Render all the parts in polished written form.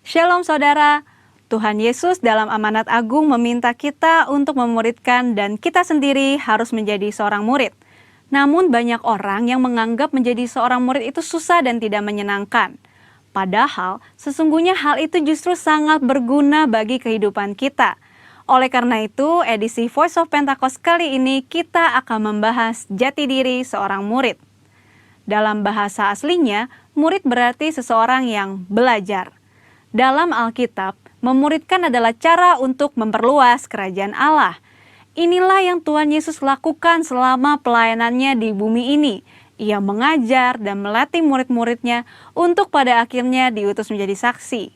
Shalom saudara, Tuhan Yesus dalam amanat agung meminta kita untuk memuridkan dan kita sendiri harus menjadi seorang murid. Namun banyak orang yang menganggap menjadi seorang murid itu susah dan tidak menyenangkan. Padahal sesungguhnya hal itu justru sangat berguna bagi kehidupan kita. Oleh karena itu, edisi Voice of Pentecost kali ini kita akan membahas jati diri seorang murid. Dalam bahasa aslinya, murid berarti seseorang yang belajar. Dalam Alkitab, memuridkan adalah cara untuk memperluas kerajaan Allah. Inilah yang Tuhan Yesus lakukan selama pelayanannya di bumi ini. Ia mengajar dan melatih murid-muridnya untuk pada akhirnya diutus menjadi saksi.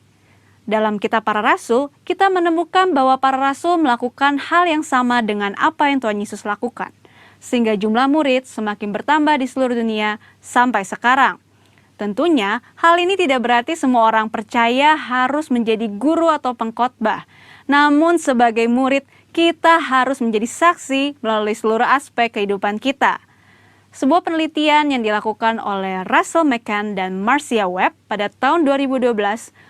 Dalam kitab para rasul, kita menemukan bahwa para rasul melakukan hal yang sama dengan apa yang Tuhan Yesus lakukan. Sehingga jumlah murid semakin bertambah di seluruh dunia sampai sekarang. Tentunya, hal ini tidak berarti semua orang percaya harus menjadi guru atau pengkhotbah. Namun sebagai murid, kita harus menjadi saksi melalui seluruh aspek kehidupan kita. Sebuah penelitian yang dilakukan oleh Russell McCann dan Marcia Webb pada tahun 2012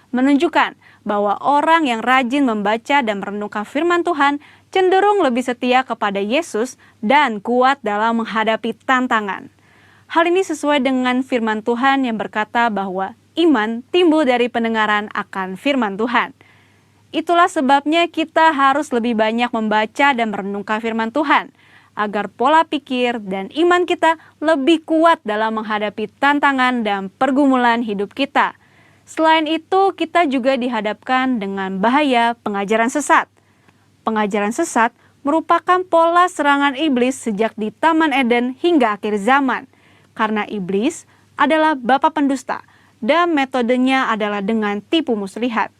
menunjukkan bahwa orang yang rajin membaca dan merenungkan firman Tuhan cenderung lebih setia kepada Yesus dan kuat dalam menghadapi tantangan. Hal ini sesuai dengan firman Tuhan yang berkata bahwa iman timbul dari pendengaran akan firman Tuhan. Itulah sebabnya kita harus lebih banyak membaca dan merenungkan firman Tuhan, agar pola pikir dan iman kita lebih kuat dalam menghadapi tantangan dan pergumulan hidup kita. Selain itu, kita juga dihadapkan dengan bahaya pengajaran sesat. Pengajaran sesat merupakan pola serangan iblis sejak di Taman Eden hingga akhir zaman. Karena iblis adalah bapa pendusta dan metodenya adalah dengan tipu muslihat.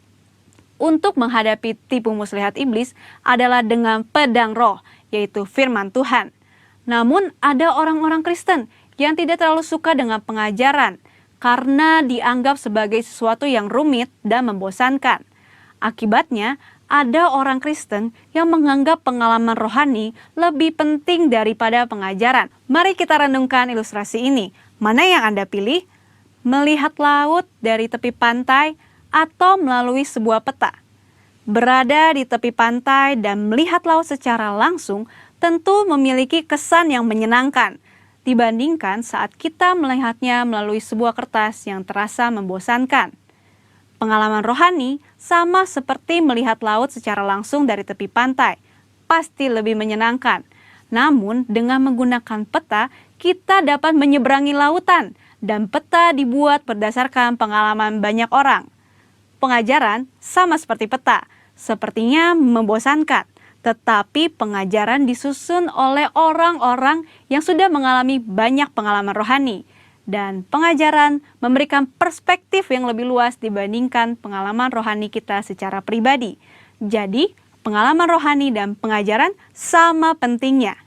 Untuk menghadapi tipu muslihat iblis adalah dengan pedang roh, yaitu firman Tuhan. Namun ada orang-orang Kristen yang tidak terlalu suka dengan pengajaran karena dianggap sebagai sesuatu yang rumit dan membosankan. Akibatnya, ada orang Kristen yang menganggap pengalaman rohani lebih penting daripada pengajaran. Mari kita renungkan ilustrasi ini. Mana yang Anda pilih? Melihat laut dari tepi pantai atau melalui sebuah peta? Berada di tepi pantai dan melihat laut secara langsung tentu memiliki kesan yang menyenangkan dibandingkan saat kita melihatnya melalui sebuah kertas yang terasa membosankan. Pengalaman rohani sama seperti melihat laut secara langsung dari tepi pantai, pasti lebih menyenangkan. Namun dengan menggunakan peta, kita dapat menyeberangi lautan dan peta dibuat berdasarkan pengalaman banyak orang. Pengajaran sama seperti peta, sepertinya membosankan. Tetapi pengajaran disusun oleh orang-orang yang sudah mengalami banyak pengalaman rohani. Dan pengajaran memberikan perspektif yang lebih luas dibandingkan pengalaman rohani kita secara pribadi. Jadi, pengalaman rohani dan pengajaran sama pentingnya.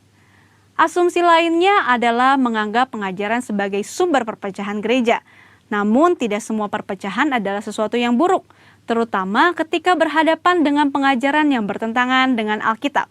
Asumsi lainnya adalah menganggap pengajaran sebagai sumber perpecahan gereja. Namun, tidak semua perpecahan adalah sesuatu yang buruk, terutama ketika berhadapan dengan pengajaran yang bertentangan dengan Alkitab.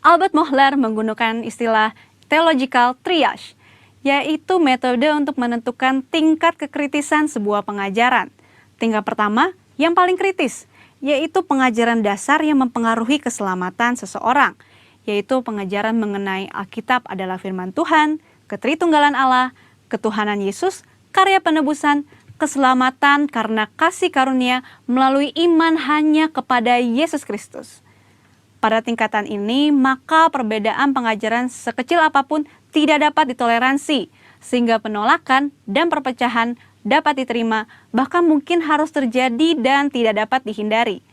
Albert Mohler menggunakan istilah theological triage, yaitu metode untuk menentukan tingkat kekritisan sebuah pengajaran. Tingkat pertama, yang paling kritis, yaitu pengajaran dasar yang mempengaruhi keselamatan seseorang, yaitu pengajaran mengenai Alkitab adalah firman Tuhan, ketritunggalan Allah, ketuhanan Yesus, karya penebusan, keselamatan karena kasih karunia melalui iman hanya kepada Yesus Kristus. Pada tingkatan ini, maka perbedaan pengajaran sekecil apapun tidak dapat ditoleransi, sehingga penolakan dan perpecahan dapat diterima, bahkan mungkin harus terjadi dan tidak dapat dihindari.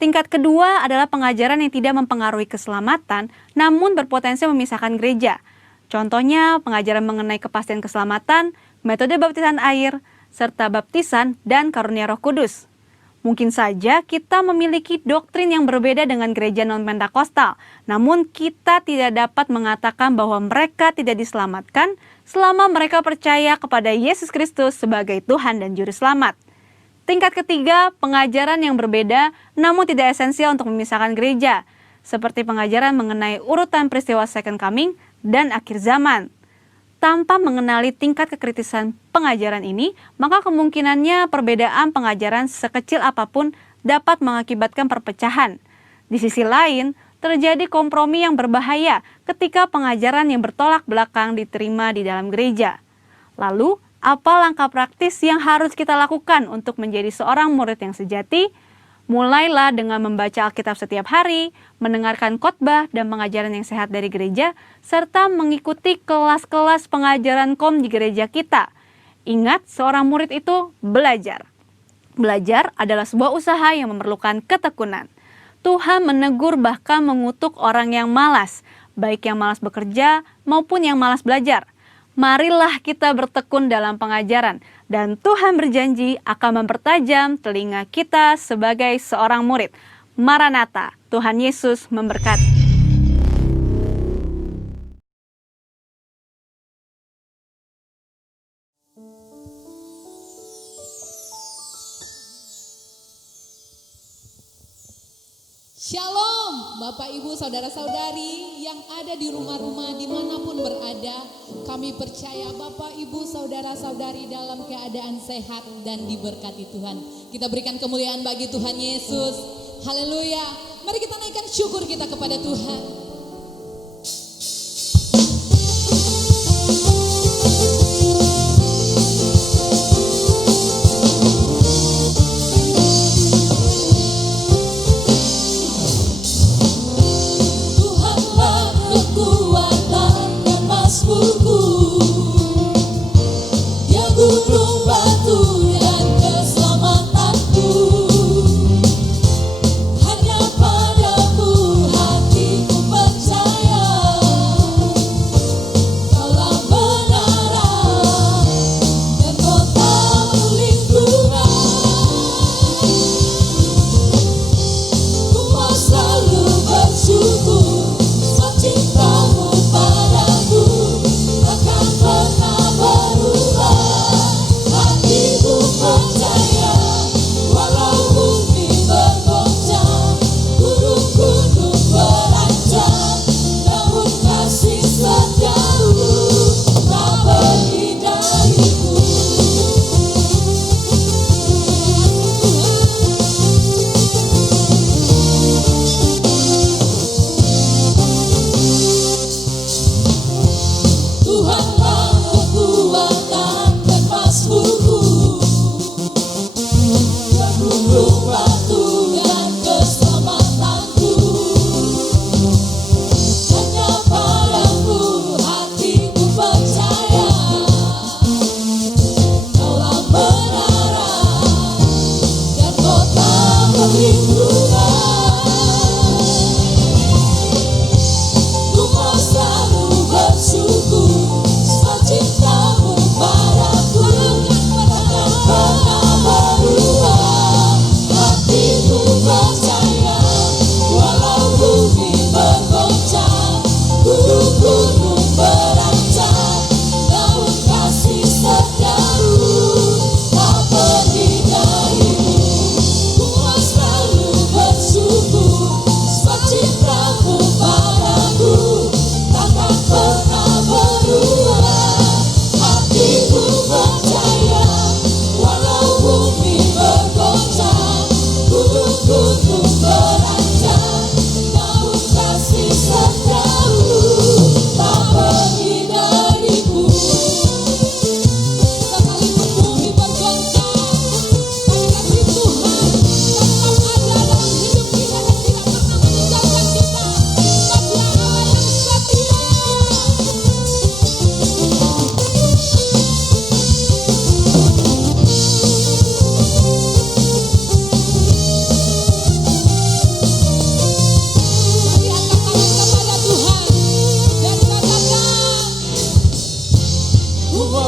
Tingkat kedua adalah pengajaran yang tidak mempengaruhi keselamatan, namun berpotensi memisahkan gereja. Contohnya, pengajaran mengenai kepastian keselamatan, metode baptisan air, serta baptisan dan karunia Roh Kudus. Mungkin saja kita memiliki doktrin yang berbeda dengan gereja non-Pentakostal, namun kita tidak dapat mengatakan bahwa mereka tidak diselamatkan selama mereka percaya kepada Yesus Kristus sebagai Tuhan dan Juru Selamat. Tingkat ketiga, pengajaran yang berbeda namun tidak esensial untuk memisahkan gereja, seperti pengajaran mengenai urutan peristiwa Second Coming dan akhir zaman. Tanpa mengenali tingkat kekritisan pengajaran ini, maka kemungkinannya perbedaan pengajaran sekecil apapun dapat mengakibatkan perpecahan. Di sisi lain, terjadi kompromi yang berbahaya ketika pengajaran yang bertolak belakang diterima di dalam gereja. Lalu, apa langkah praktis yang harus kita lakukan untuk menjadi seorang murid yang sejati? Mulailah dengan membaca Alkitab setiap hari, mendengarkan khotbah dan pengajaran yang sehat dari gereja, serta mengikuti kelas-kelas pengajaran KOM di gereja kita. Ingat, seorang murid itu belajar. Belajar adalah sebuah usaha yang memerlukan ketekunan. Tuhan menegur bahkan mengutuk orang yang malas, baik yang malas bekerja maupun yang malas belajar. Marilah kita bertekun dalam pengajaran, dan Tuhan berjanji akan mempertajam telinga kita sebagai seorang murid. Maranatha, Tuhan Yesus memberkati. Shalom Bapak Ibu Saudara-saudari yang ada di rumah-rumah dimanapun berada. Kami percaya Bapak Ibu Saudara-saudari dalam keadaan sehat dan diberkati Tuhan. Kita berikan kemuliaan bagi Tuhan Yesus. Haleluya. Mari kita naikkan syukur kita kepada Tuhan.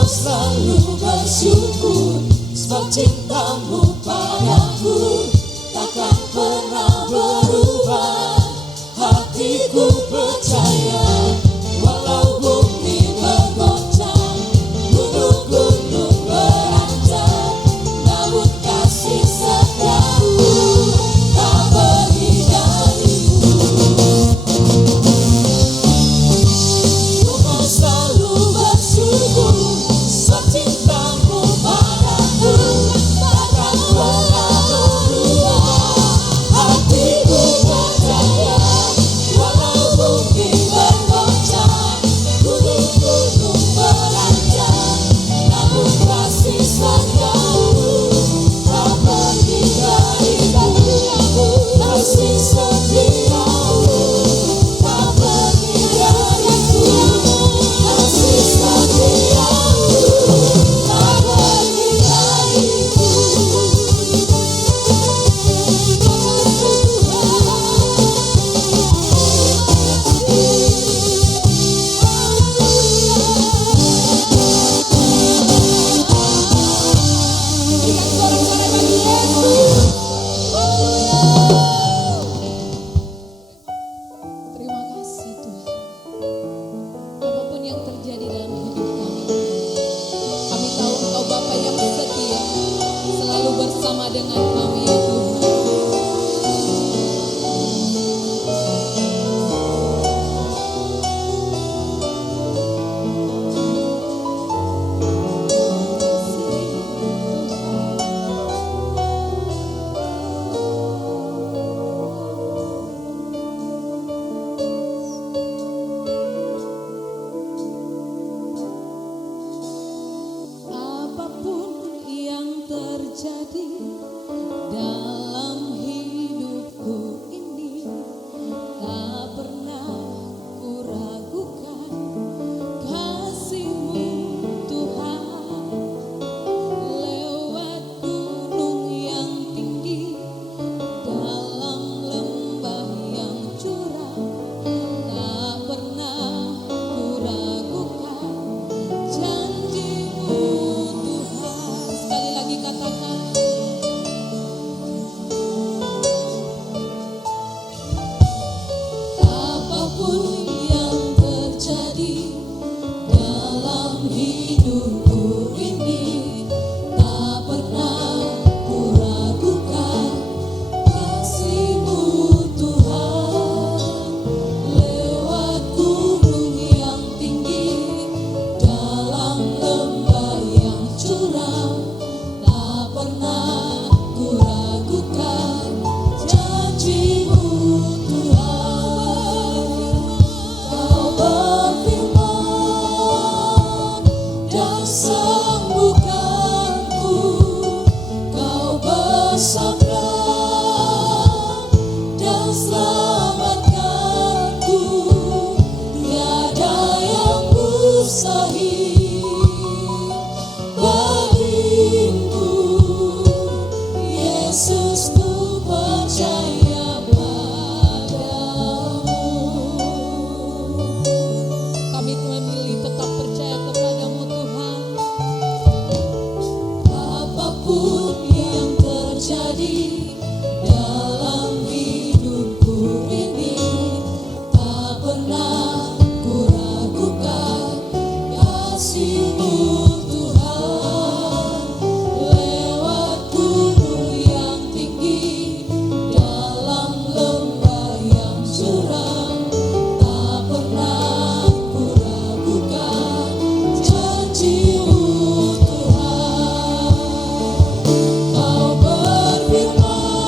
Selalu bersyukur bersama dengan kami ya Tuhan. Apapun yang terjadi dalam hidupku ini, tak pernah kuragukan kasih-Mu Tuhan. Lewat gunung yang tinggi, dalam lembah yang curam, tak pernah kuragukan janji-Mu Tuhan. Sekali lagi katakan, apapun yang terjadi dalam hidupku ini, tak pernah kuragukan kasih-Mu Tuhan. Lewat gunung yang tinggi, dalam lembah yang curam, tak pernah kuragukan janji-Mu Tuhan. Kau berfirman dan sembuhkanku, Kau bersabda dan selamatkanku. Tiada yang mustahil bagimu, Yesus, ku percaya padamu. Kami memilih tetap percaya kepadamu Tuhan. Apapun yang terjadi dalam hidupku ini, tak pernah kuragukan kasih-Mu Tuhan. Lewat gunung yang tinggi, dalam lembah yang curam, tak pernah kuragukan janji-Mu Tuhan. Kau berfirman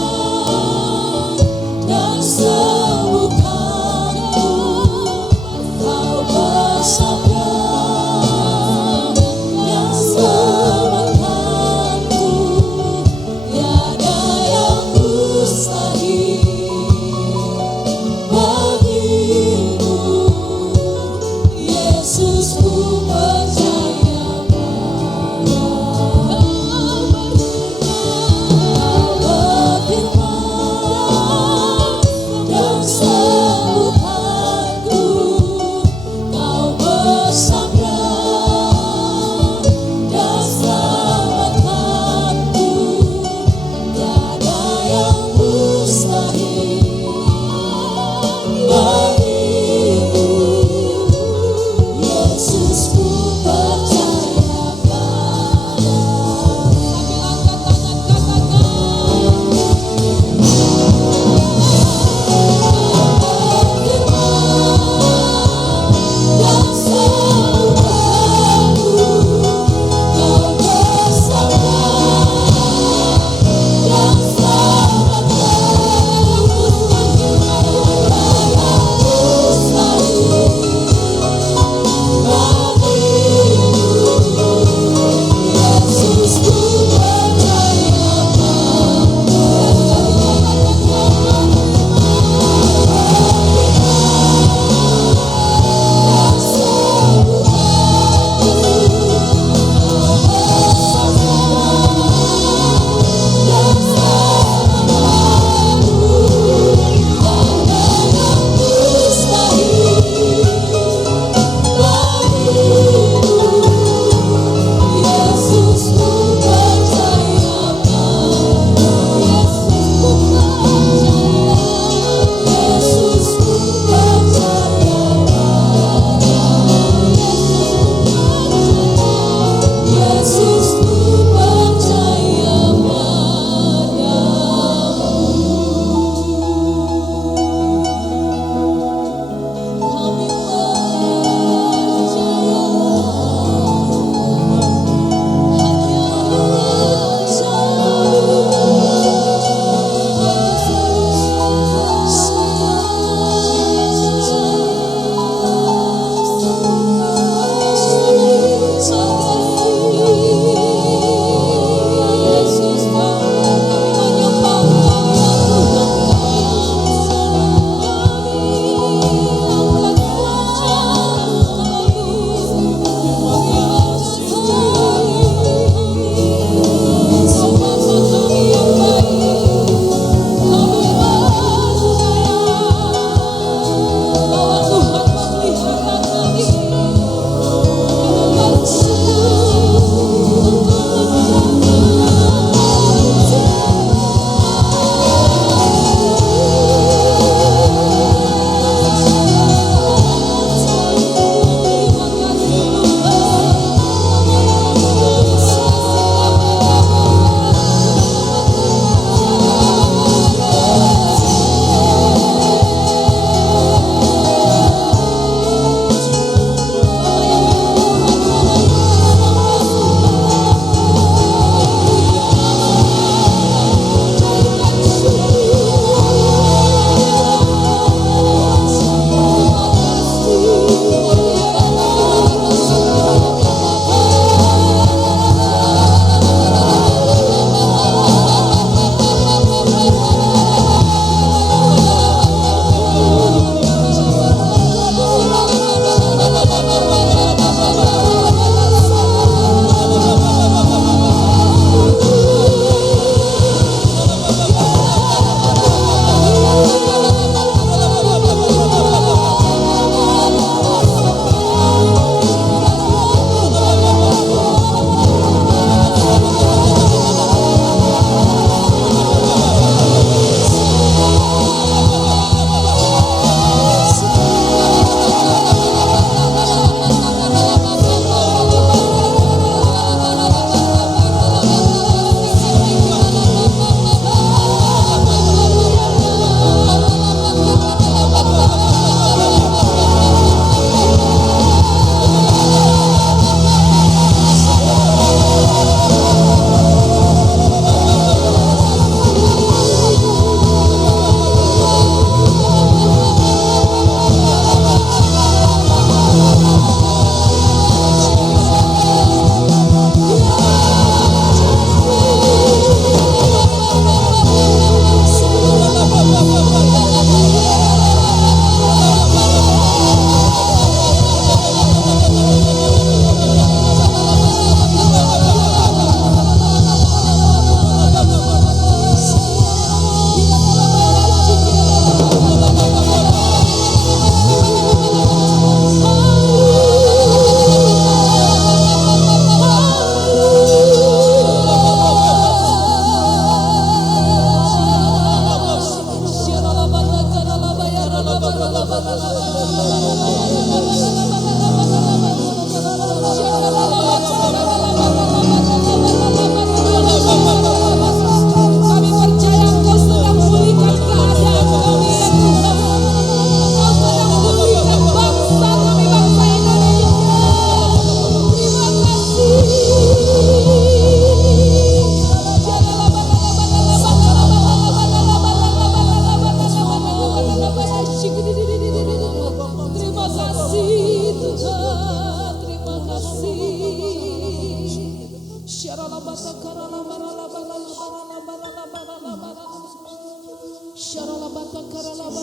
Kau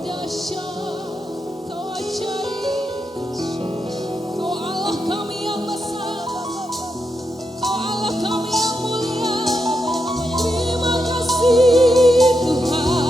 dahsyat, Kau ajaib, Kau Allah kami yang besar, Kau Allah kami yang mulia. Terima kasih Tuhan.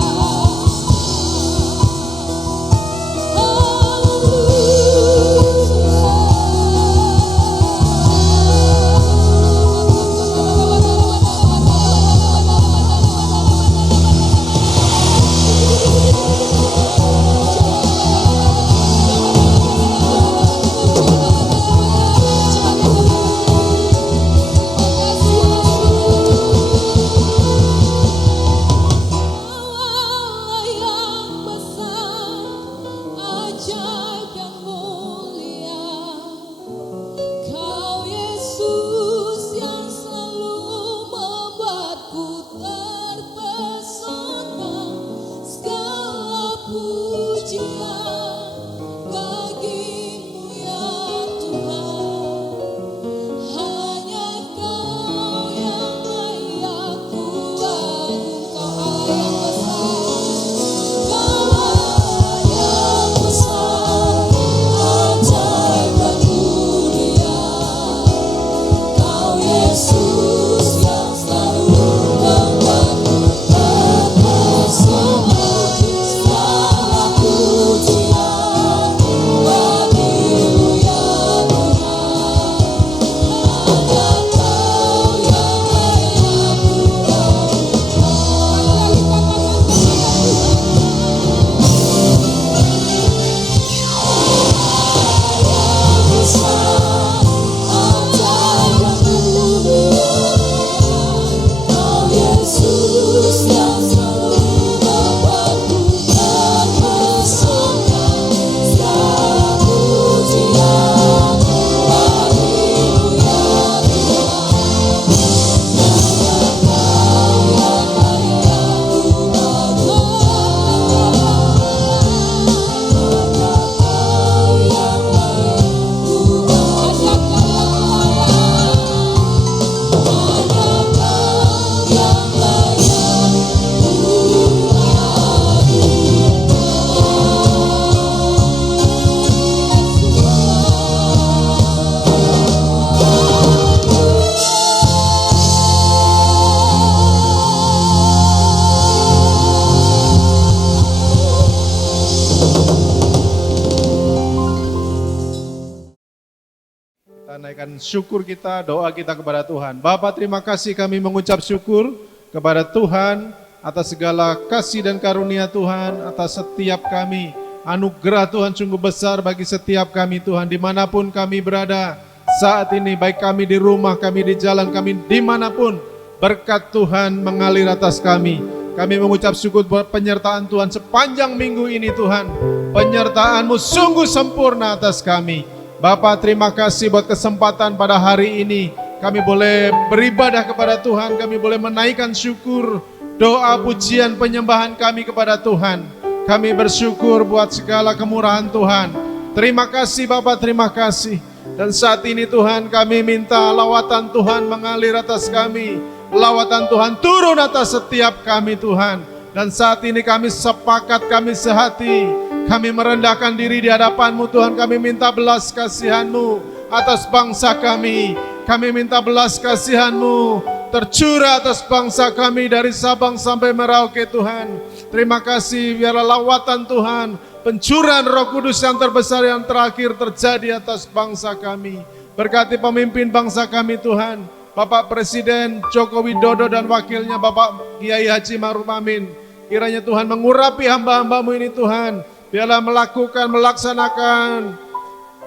Naikkan syukur kita, doa kita kepada Tuhan. Bapa, terima kasih kami mengucap syukur kepada Tuhan atas segala kasih dan karunia Tuhan, atas setiap kami. Anugerah Tuhan sungguh besar bagi setiap kami Tuhan, dimanapun kami berada saat ini, baik kami di rumah, kami di jalan, kami dimanapun, berkat Tuhan mengalir atas kami. Kami mengucap syukur buat penyertaan Tuhan sepanjang minggu ini Tuhan. Penyertaan-Mu sungguh sempurna atas kami. Bapa, terima kasih buat kesempatan pada hari ini. Kami boleh beribadah kepada Tuhan, kami boleh menaikkan syukur, doa, pujian, penyembahan kami kepada Tuhan. Kami bersyukur buat segala kemurahan Tuhan. Terima kasih Bapa, terima kasih. Dan saat ini Tuhan, kami minta lawatan Tuhan mengalir atas kami. Lawatan Tuhan turun atas setiap kami Tuhan. Dan saat ini kami sepakat, kami sehati. Kami merendahkan diri di hadapan-Mu Tuhan. Kami minta belas kasihan-Mu atas bangsa kami. Kami minta belas kasihan-Mu tercurah atas bangsa kami dari Sabang sampai Merauke Tuhan. Terima kasih, biarlah lawatan Tuhan, pencurahan Roh Kudus yang terbesar yang terakhir terjadi atas bangsa kami. Berkati pemimpin bangsa kami Tuhan, Bapak Presiden Joko Widodo dan wakilnya Bapak Kiai Haji Ma'ruf Amin. Kiranya Tuhan mengurapi hamba-hamba-Mu ini Tuhan. Biarlah melaksanakan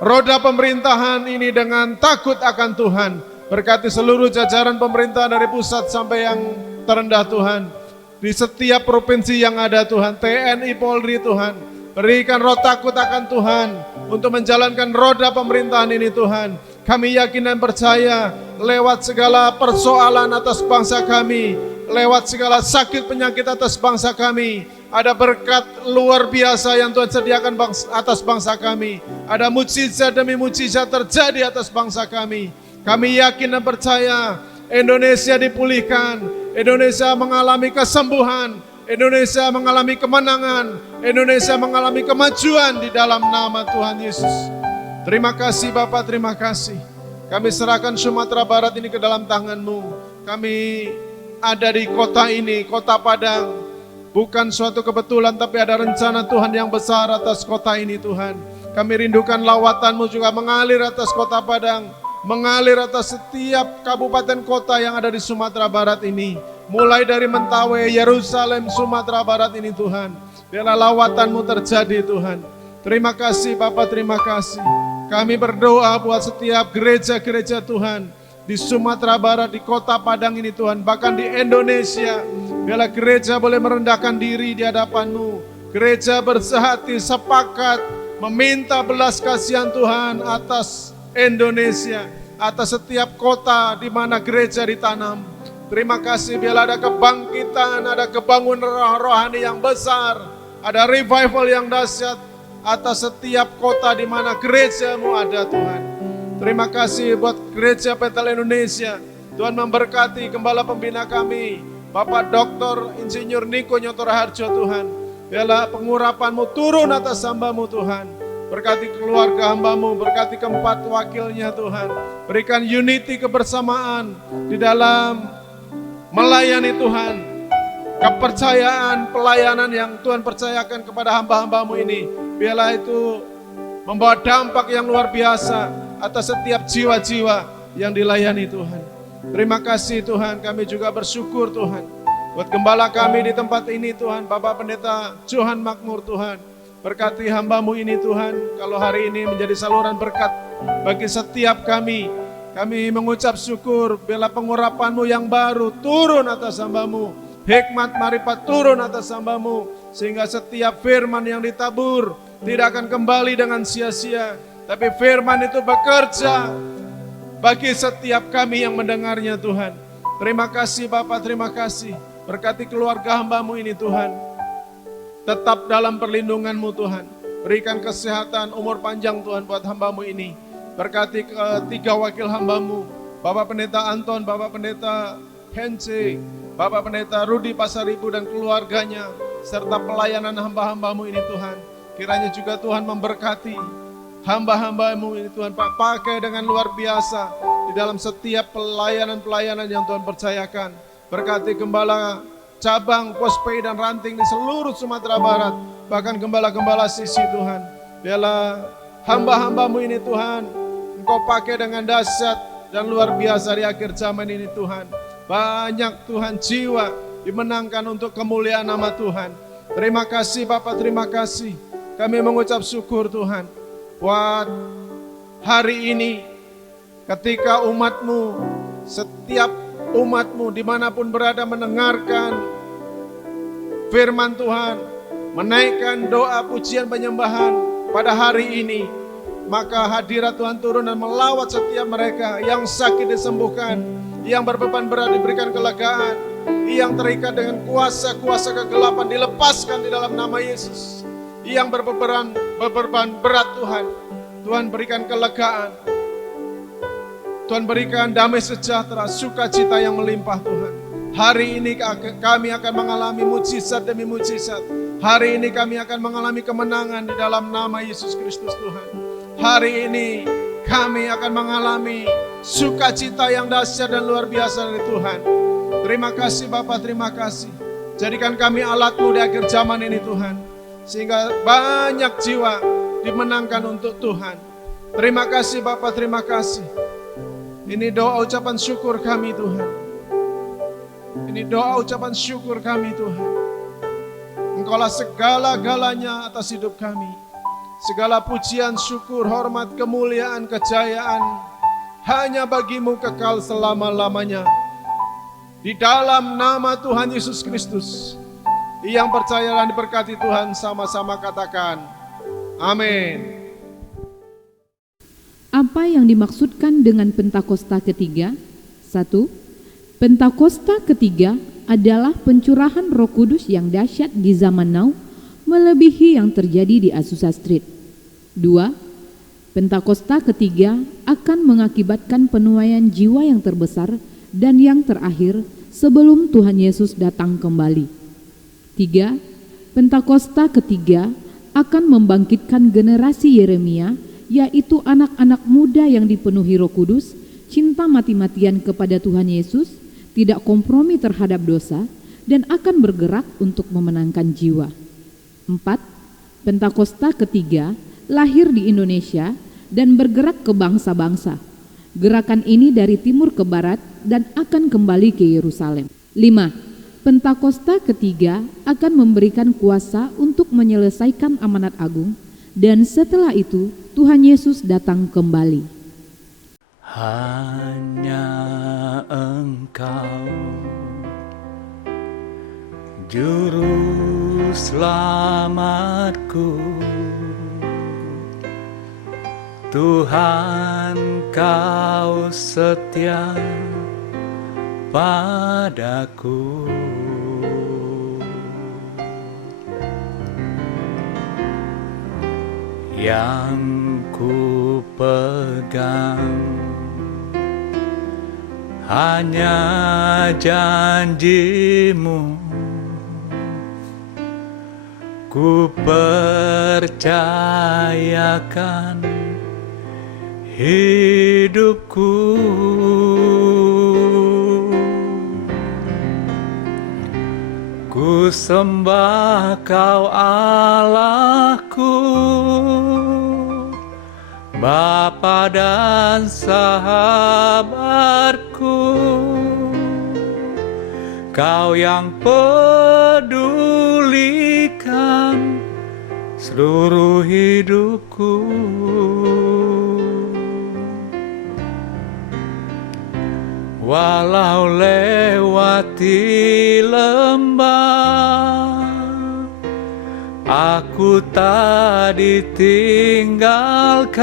roda pemerintahan ini dengan takut akan Tuhan. Berkati seluruh jajaran pemerintah dari pusat sampai yang terendah Tuhan. Di setiap provinsi yang ada Tuhan, TNI, Polri Tuhan. Berikan roh takut akan Tuhan untuk menjalankan roda pemerintahan ini Tuhan. Kami yakin dan percaya lewat segala persoalan atas bangsa kami, lewat segala sakit penyakit atas bangsa kami, ada berkat luar biasa yang Tuhan sediakan atas bangsa kami. Ada mujizat demi mujizat terjadi atas bangsa kami. Kami yakin dan percaya Indonesia dipulihkan, Indonesia mengalami kesembuhan, Indonesia mengalami kemenangan, Indonesia mengalami kemajuan di dalam nama Tuhan Yesus. Terima kasih Bapak, terima kasih. Kami serahkan Sumatera Barat ini ke dalam tangan-Mu. Kami ada di kota ini, kota Padang. Bukan suatu kebetulan, tapi ada rencana Tuhan yang besar atas kota ini Tuhan. Kami rindukan lawatan-Mu juga mengalir atas kota Padang, mengalir atas setiap kabupaten kota yang ada di Sumatera Barat ini. Mulai dari Mentawai, Yerusalem, Sumatera Barat ini Tuhan. Biarlah lawatan-Mu terjadi Tuhan. Terima kasih Bapak, terima kasih. Kami berdoa buat setiap gereja-gereja Tuhan di Sumatera Barat, di kota Padang ini Tuhan, bahkan di Indonesia. Biarlah gereja boleh merendahkan diri di hadapan-Mu. Gereja bersehati, sepakat, meminta belas kasihan Tuhan atas Indonesia, atas setiap kota di mana gereja ditanam. Terima kasih, biarlah ada kebangkitan, ada kebangunan rohani yang besar, ada revival yang dahsyat atas setiap kota di mana gereja-Mu ada Tuhan. Terima kasih buat gereja Betel Indonesia. Tuhan memberkati gembala pembina kami, Bapak Dr. Insinyur Niko Nyoto Raharjo Tuhan. Biarlah pengurapan-Mu turun atas hamba-Mu Tuhan. Berkati keluarga hamba-Mu, berkati keempat wakilnya Tuhan. Berikan unity kebersamaan di dalam melayani Tuhan. Kepercayaan, pelayanan yang Tuhan percayakan kepada hamba-hamba-Mu ini. Biarlah itu membawa dampak yang luar biasa atas setiap jiwa-jiwa yang dilayani Tuhan. Terima kasih Tuhan, kami juga bersyukur Tuhan. Buat gembala kami di tempat ini Tuhan, Bapak Pendeta Johan Makmur Tuhan. Berkati hamba-Mu ini Tuhan, kalau hari ini menjadi saluran berkat bagi setiap kami. Kami mengucap syukur, biarlah pengurapan-Mu yang baru turun atas hamba-Mu. Hikmat marifat turun atas hamba-Mu, sehingga setiap firman yang ditabur tidak akan kembali dengan sia-sia. Tapi firman itu bekerja bagi setiap kami yang mendengarnya Tuhan. Terima kasih Bapak, terima kasih. Berkati keluarga hamba-Mu ini Tuhan. Tetap dalam perlindungan-Mu Tuhan. Berikan kesehatan, umur panjang Tuhan buat hamba-Mu ini. Berkati ketiga wakil hamba-Mu, Bapak Pendeta Anton, Bapak Pendeta Hence, Bapak Pendeta Rudi Pasaribu dan keluarganya, serta pelayanan hamba-hamba-Mu ini Tuhan. Kiranya juga Tuhan memberkati hamba-hamba-Mu ini Tuhan, pakai dengan luar biasa di dalam setiap pelayanan-pelayanan yang Tuhan percayakan. Berkati gembala cabang, Pospei dan ranting di seluruh Sumatera Barat, bahkan gembala-gembala sisi Tuhan. Biarlah hamba-hamba-Mu ini Tuhan, Engkau pakai dengan dahsyat dan luar biasa di akhir zaman ini Tuhan. Banyak Tuhan jiwa dimenangkan untuk kemuliaan nama Tuhan. Terima kasih Bapak, terima kasih. Kami mengucap syukur Tuhan buat hari ini, ketika umat-Mu, setiap umat-Mu dimanapun berada mendengarkan firman Tuhan, menaikkan doa pujian penyembahan pada hari ini, maka hadirat Tuhan turun dan melawat setiap mereka. Yang sakit disembuhkan, yang berbeban berat diberikan kelegaan, yang terikat dengan kuasa-kuasa kegelapan dilepaskan di dalam nama Yesus. Yang berbeban berat Tuhan berikan kelegaan, Tuhan berikan damai sejahtera, sukacita yang melimpah Tuhan. Hari ini kami akan mengalami mujizat demi mujizat. Hari ini kami akan mengalami kemenangan di dalam nama Yesus Kristus Tuhan. Hari ini kami akan mengalami sukacita yang dahsyat dan luar biasa dari Tuhan. Terima kasih Bapak, terima kasih. Jadikan kami alat-Mu di akhir zaman ini Tuhan, sehingga banyak jiwa dimenangkan untuk Tuhan. Terima kasih Bapak, terima kasih. Ini doa ucapan syukur kami Tuhan. Ini doa ucapan syukur kami Tuhan. Engkaulah segala-galanya atas hidup kami. Segala pujian, syukur, hormat, kemuliaan, kejayaan hanya bagi-Mu kekal selama-lamanya. Di dalam nama Tuhan Yesus Kristus, yang percaya dan diberkati Tuhan, sama-sama katakan amin. Apa yang dimaksudkan dengan Pentakosta ketiga? 1. Pentakosta ketiga adalah pencurahan Roh Kudus yang dahsyat di zaman now, melebihi yang terjadi di Azusa Street. 2. Pentakosta ketiga akan mengakibatkan penuaian jiwa yang terbesar dan yang terakhir sebelum Tuhan Yesus datang kembali. 3. Pentakosta ketiga akan membangkitkan generasi Yeremia, yaitu anak-anak muda yang dipenuhi Roh Kudus, cinta mati-matian kepada Tuhan Yesus, tidak kompromi terhadap dosa, dan akan bergerak untuk memenangkan jiwa. 4. Pentakosta ketiga lahir di Indonesia dan bergerak ke bangsa-bangsa. Gerakan ini dari timur ke barat dan akan kembali ke Yerusalem. 5. Pentakosta ketiga akan memberikan kuasa untuk menyelesaikan amanat agung, dan setelah itu Tuhan Yesus datang kembali. Hanya Engkau, Juru Selamatku, Tuhan, Kau setia padaku. Yang ku pegang hanya janji-Mu, ku percayakan hidupku. Ku sembah Kau Allahku, Bapa dan sahabatku, Kau yang pedulikan seluruh hidupku. Walau lewati lembah, aku tak ditinggalkan.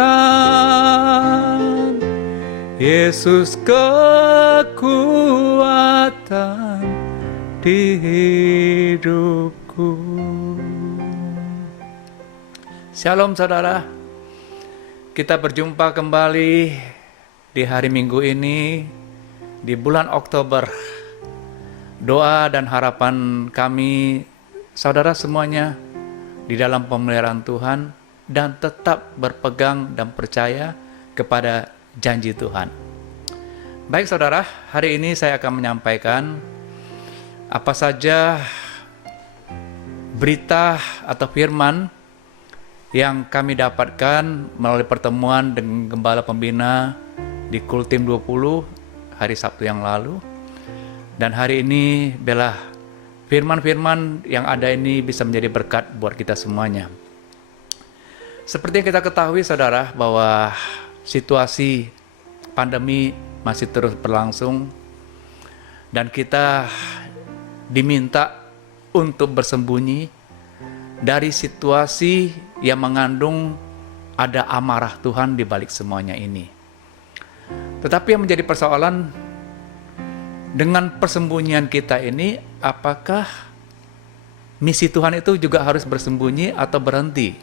Yesus kekuatan di hidupku. Shalom saudara, kita berjumpa kembali di hari Minggu ini, di bulan Oktober. Doa dan harapan kami, saudara semuanya, di dalam pemeliharaan Tuhan dan tetap berpegang dan percaya kepada janji Tuhan. Baik saudara, hari ini saya akan menyampaikan apa saja berita atau firman yang kami dapatkan melalui pertemuan dengan Gembala Pembina di Kultim 20 hari Sabtu yang lalu. Dan hari ini biarlah firman-firman yang ada ini bisa menjadi berkat buat kita semuanya. Seperti yang kita ketahui saudara, bahwa situasi pandemi masih terus berlangsung dan kita diminta untuk bersembunyi dari situasi yang mengandung ada amarah Tuhan di balik semuanya ini. Tetapi yang menjadi persoalan dengan persembunyian kita ini, apakah misi Tuhan itu juga harus bersembunyi atau berhenti?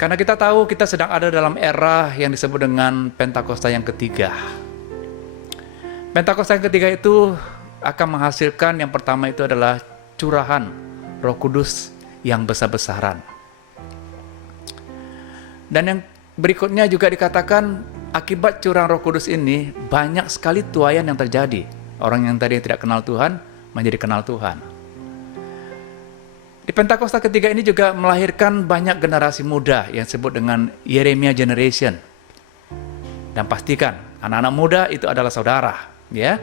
Karena kita tahu kita sedang ada dalam era yang disebut dengan Pentakosta yang ketiga. Pentakosta yang ketiga itu akan menghasilkan, yang pertama itu adalah curahan Roh Kudus yang besar-besaran. Dan yang berikutnya juga dikatakan, akibat curahan Roh Kudus ini banyak sekali tuaian yang terjadi. Orang yang tadi tidak kenal Tuhan menjadi kenal Tuhan. Di Pentakosta ketiga ini juga melahirkan banyak generasi muda yang disebut dengan Yeremia Generation. Dan pastikan anak-anak muda itu adalah saudara, ya.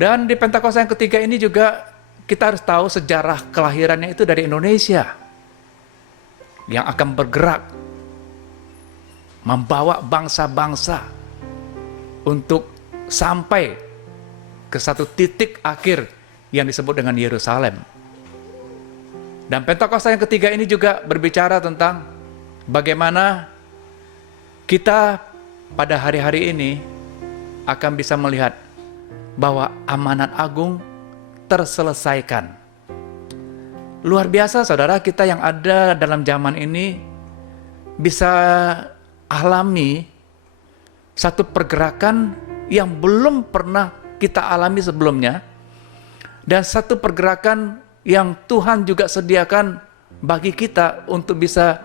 Dan di Pentakosta yang ketiga ini juga kita harus tahu sejarah kelahirannya itu dari Indonesia, yang akan bergerak membawa bangsa-bangsa untuk sampai ke satu titik akhir yang disebut dengan Yerusalem. Dan Pentakosta yang ketiga ini juga berbicara tentang bagaimana kita pada hari-hari ini akan bisa melihat bahwa amanat agung terselesaikan. Luar biasa saudara, kita yang ada dalam zaman ini bisa alami satu pergerakan yang belum pernah kita alami sebelumnya, dan satu pergerakan yang Tuhan juga sediakan bagi kita untuk bisa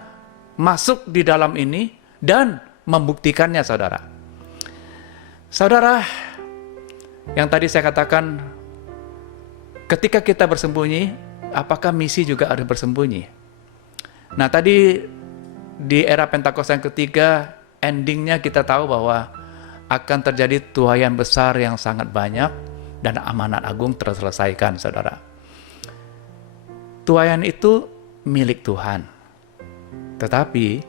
masuk di dalam ini dan membuktikannya, saudara. Saudara, yang tadi saya katakan, ketika kita bersembunyi, apakah misi juga ada bersembunyi? Nah, tadi di era Pentakosta yang ketiga, endingnya kita tahu bahwa akan terjadi tuaian besar yang sangat banyak dan amanat agung terselesaikan, saudara. Tuaian itu milik Tuhan, tetapi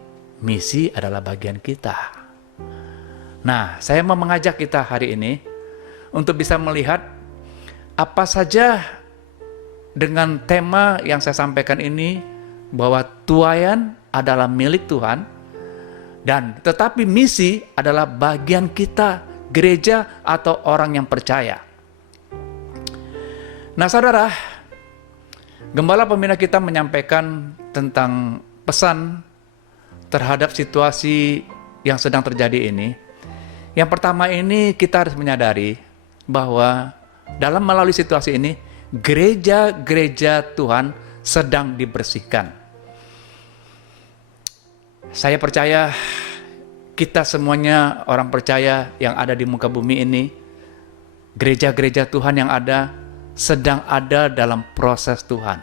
misi adalah bagian kita. Nah, saya mau mengajak kita hari ini untuk bisa melihat apa saja dengan tema yang saya sampaikan ini, bahwa tuaian adalah milik Tuhan, dan tetapi misi adalah bagian kita, gereja atau orang yang percaya. Nah, saudara, Gembala Pembina kita menyampaikan tentang pesan terhadap situasi yang sedang terjadi ini. Yang pertama ini, kita harus menyadari bahwa dalam melalui situasi ini, gereja-gereja Tuhan sedang dibersihkan. Saya percaya kita semuanya orang percaya yang ada di muka bumi ini, gereja-gereja Tuhan yang ada sedang ada dalam proses Tuhan.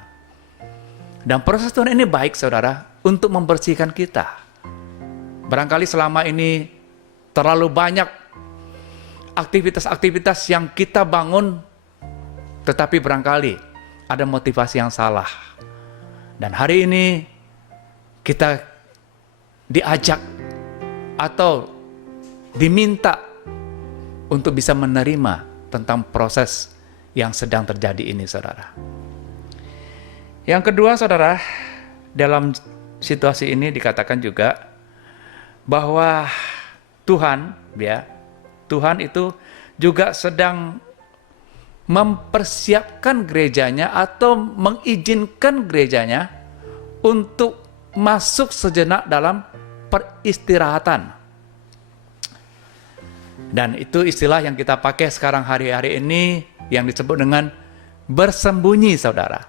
Dan proses Tuhan ini baik, saudara, untuk membersihkan kita. Barangkali selama ini terlalu banyak aktivitas-aktivitas yang kita bangun, tetapi barangkali ada motivasi yang salah. Dan hari ini kita diajak atau diminta untuk bisa menerima tentang proses yang sedang terjadi ini, saudara. Yang kedua, saudara, dalam situasi ini dikatakan juga bahwa Tuhan itu juga sedang mempersiapkan gerejanya atau mengizinkan gerejanya untuk masuk sejenak dalam peristirahatan. Dan itu istilah yang kita pakai sekarang hari-hari ini yang disebut dengan bersembunyi, saudara.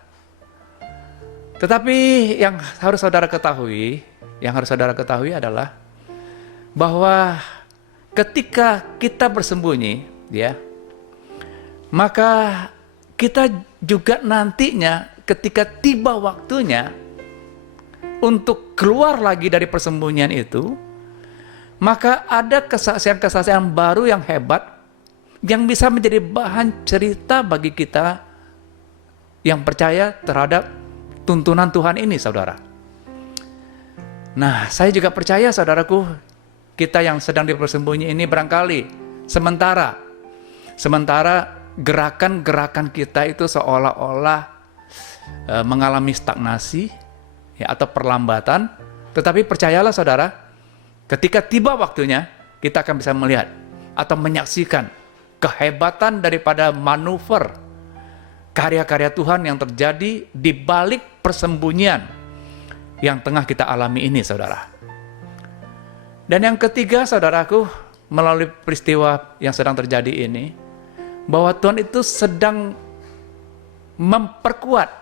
Tetapi yang harus saudara ketahui adalah bahwa ketika kita bersembunyi, maka kita juga nantinya ketika tiba waktunya untuk keluar lagi dari persembunyian itu, maka ada kesaksian-kesaksian baru yang hebat yang bisa menjadi bahan cerita bagi kita yang percaya terhadap tuntunan Tuhan ini, saudara. Nah, saya juga percaya, saudaraku, kita yang sedang dipersembunyi ini barangkali sementara gerakan-gerakan kita itu seolah-olah mengalami stagnasi atau perlambatan. Tetapi percayalah, saudara, ketika tiba waktunya, kita akan bisa melihat atau menyaksikan kehebatan daripada manuver karya-karya Tuhan yang terjadi di balik persembunyian yang tengah kita alami ini, saudara. Dan yang ketiga, saudaraku, melalui peristiwa yang sedang terjadi ini, bahwa Tuhan itu sedang memperkuat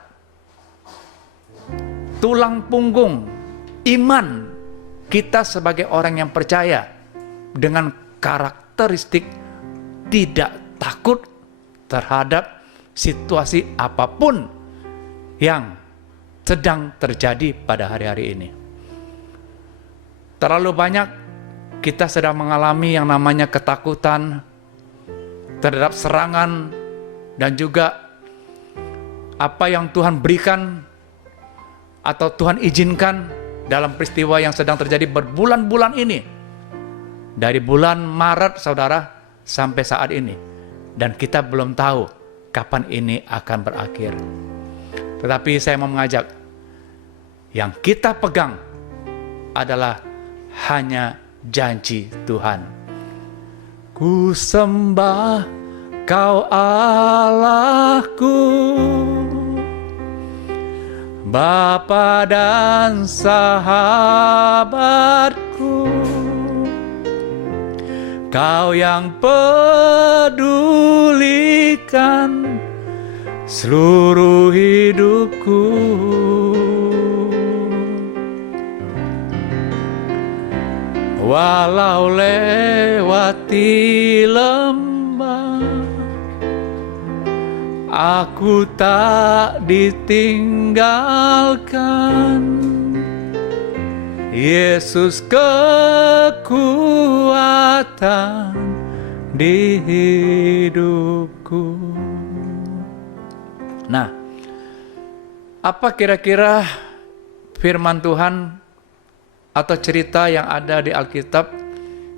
tulang punggung iman kita sebagai orang yang percaya dengan karakteristik tidak takut terhadap situasi apapun yang sedang terjadi pada hari-hari ini. Terlalu banyak kita sedang mengalami yang namanya ketakutan terhadap serangan dan juga apa yang Tuhan berikan atau Tuhan izinkan dalam peristiwa yang sedang terjadi berbulan-bulan ini. Dari bulan Maret, saudara, sampai saat ini. Dan kita belum tahu kapan ini akan berakhir. Tetapi saya mau mengajak, yang kita pegang adalah hanya janji Tuhan. Ku sembah Kau Allahku, Bapa dan sahabatku, Kau yang pedulikan seluruh hidupku. Walau lewati lembah, aku tak ditinggalkan. Yesus kekuatan di hidupku. Nah, apa kira-kira firman Tuhan atau cerita yang ada di Alkitab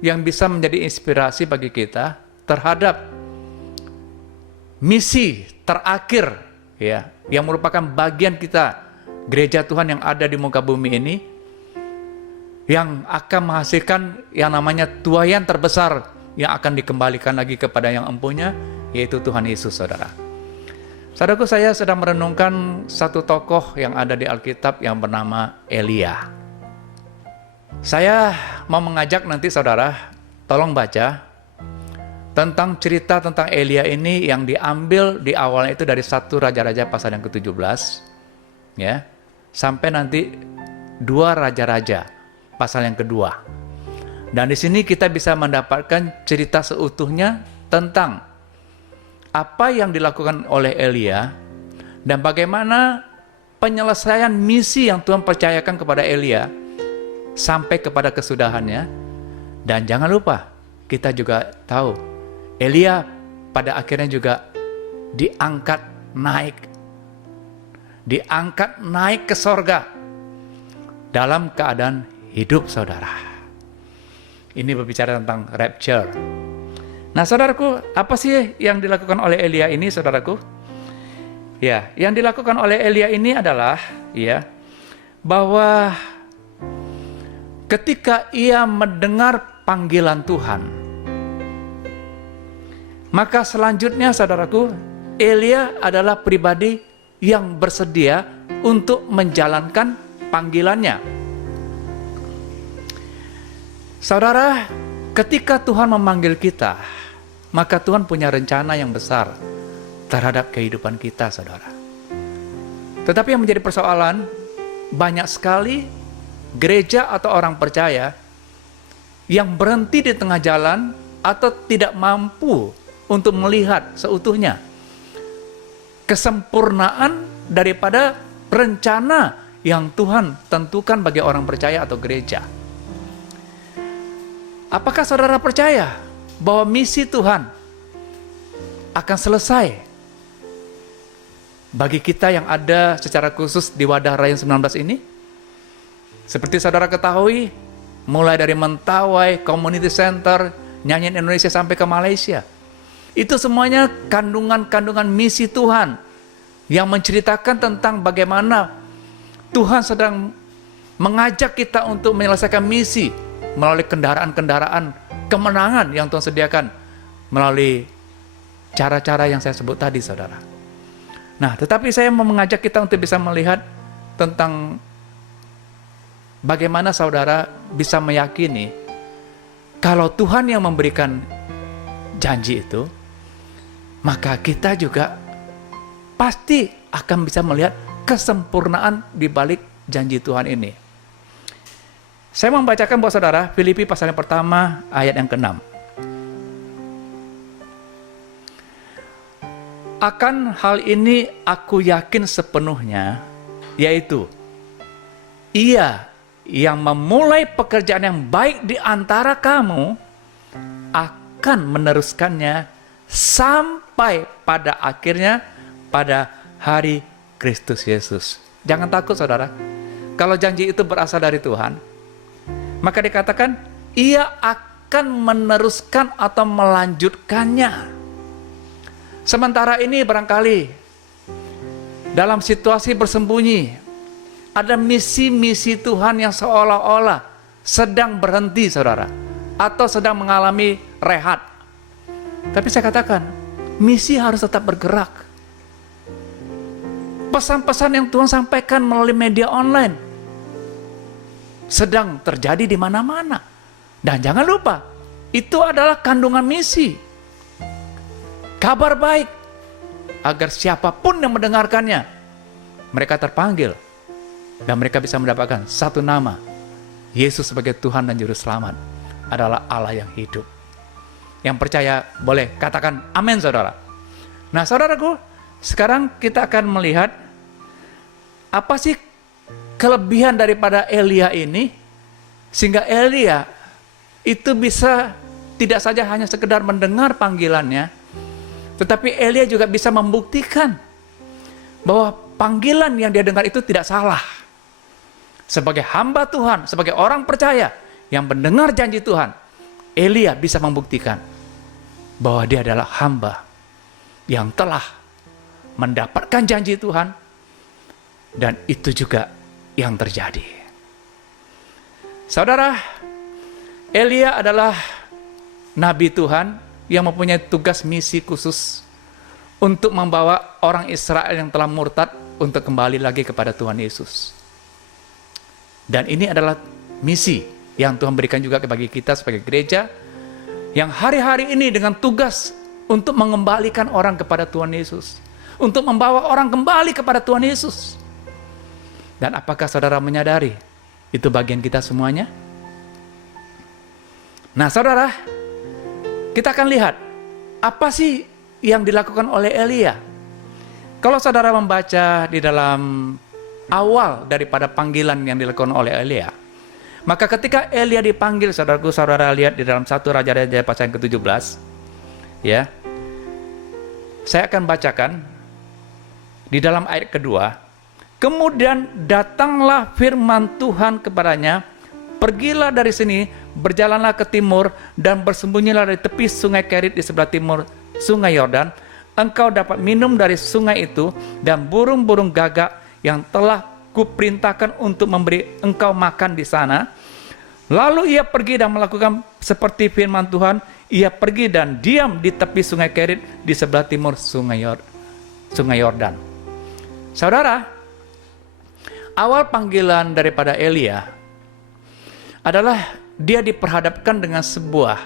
yang bisa menjadi inspirasi bagi kita terhadap misi terakhir, ya, yang merupakan bagian kita, gereja Tuhan yang ada di muka bumi ini, yang akan menghasilkan yang namanya tuaian terbesar yang akan dikembalikan lagi kepada yang empunya, yaitu Tuhan Yesus, saudara. Saudaraku, saya sedang merenungkan satu tokoh yang ada di Alkitab yang bernama Elia. Saya mau mengajak nanti saudara, tolong baca tentang cerita tentang Elia ini yang diambil di awalnya itu dari 1 Raja-Raja pasal yang ke-17, ya, sampai nanti 2 Raja-Raja pasal yang kedua. Dan di sini kita bisa mendapatkan cerita seutuhnya tentang apa yang dilakukan oleh Elia dan bagaimana penyelesaian misi yang Tuhan percayakan kepada Elia sampai kepada kesudahannya. Dan jangan lupa, kita juga tahu Elia pada akhirnya juga diangkat naik ke sorga dalam keadaan hidup, saudara. Ini berbicara tentang rapture. Nah, saudaraku, apa sih yang dilakukan oleh Elia ini, saudaraku? Ya, yang dilakukan oleh Elia ini adalah, ya, bahwa ketika ia mendengar panggilan Tuhan, maka selanjutnya, saudaraku, Elia adalah pribadi yang bersedia untuk menjalankan panggilannya. Saudara, ketika Tuhan memanggil kita, maka Tuhan punya rencana yang besar terhadap kehidupan kita, saudara. Tetapi yang menjadi persoalan, banyak sekali gereja atau orang percaya yang berhenti di tengah jalan atau tidak mampu untuk melihat seutuhnya kesempurnaan daripada rencana yang Tuhan tentukan bagi orang percaya atau gereja. Apakah saudara percaya bahwa misi Tuhan akan selesai bagi kita yang ada secara khusus di Wadah Rayon 19 ini? Seperti saudara ketahui, mulai dari Mentawai, Community Center, Nyanyian Indonesia sampai ke Malaysia, itu semuanya kandungan-kandungan misi Tuhan yang menceritakan tentang bagaimana Tuhan sedang mengajak kita untuk menyelesaikan misi melalui kendaraan-kendaraan kemenangan yang Tuhan sediakan melalui cara-cara yang saya sebut tadi, saudara. Nah, tetapi saya mau mengajak kita untuk bisa melihat tentang bagaimana saudara bisa meyakini kalau Tuhan yang memberikan janji itu, maka kita juga pasti akan bisa melihat kesempurnaan di balik janji Tuhan ini. Saya membacakan buat saudara Filipi pasal yang pertama ayat yang ke-6. Akan hal ini aku yakin sepenuhnya, yaitu Ia yang memulai pekerjaan yang baik di antara kamu akan meneruskannya sampai pada akhirnya pada hari Kristus Yesus. Jangan takut, saudara. Kalau janji itu berasal dari Tuhan, maka dikatakan Ia akan meneruskan atau melanjutkannya. Sementara ini barangkali dalam situasi bersembunyi, ada misi-misi Tuhan yang seolah-olah sedang berhenti, saudara, atau sedang mengalami rehat. Tapi saya katakan, misi harus tetap bergerak. Pesan-pesan yang Tuhan sampaikan melalui media online sedang terjadi di mana-mana. Dan jangan lupa, Itu adalah kandungan misi. Kabar baik agar siapapun yang mendengarkannya, mereka terpanggil dan mereka bisa mendapatkan satu nama. Yesus sebagai Tuhan dan Juru Selamat adalah Allah yang hidup. Yang percaya boleh katakan amin, saudara. Nah, saudaraku, sekarang kita akan melihat apa sih kelebihan daripada Elia ini, sehingga Elia itu bisa tidak saja hanya sekedar mendengar panggilannya, tetapi Elia juga bisa membuktikan bahwa panggilan yang dia dengar itu tidak salah. Sebagai hamba Tuhan, sebagai orang percaya yang mendengar janji Tuhan, Elia bisa membuktikan bahwa dia adalah hamba yang telah mendapatkan janji Tuhan, dan itu juga yang terjadi. Saudara, Elia adalah nabi Tuhan yang mempunyai tugas misi khusus untuk membawa orang Israel yang telah murtad untuk kembali lagi kepada Tuhan Yesus. Dan ini adalah misi yang Tuhan berikan juga bagi kita sebagai gereja, yang hari-hari ini dengan tugas untuk mengembalikan orang kepada Tuhan Yesus, untuk membawa orang kembali kepada Tuhan Yesus. Dan apakah saudara menyadari itu bagian kita semuanya? Nah, saudara, kita akan lihat apa sih yang dilakukan oleh Elia. Kalau saudara membaca di dalam awal daripada panggilan yang dilakukan oleh Elia, maka ketika Elia dipanggil, saudaraku, saudara lihat di dalam 1 Raja-Raja pasal yang ke-17, ya. Saya akan bacakan di dalam ayat kedua. Kemudian datanglah firman Tuhan kepadanya, pergilah dari sini, berjalanlah ke timur, dan bersembunyilah dari tepi sungai Kerit di sebelah timur sungai Yordan. Engkau dapat minum dari sungai itu, dan burung-burung gagak yang telah kuperintahkan untuk memberi engkau makan di sana. Lalu ia pergi dan melakukan seperti firman Tuhan. Ia pergi dan diam di tepi sungai Kerit di sebelah timur sungai Yordan. Saudara, awal panggilan daripada Elia adalah dia diperhadapkan dengan sebuah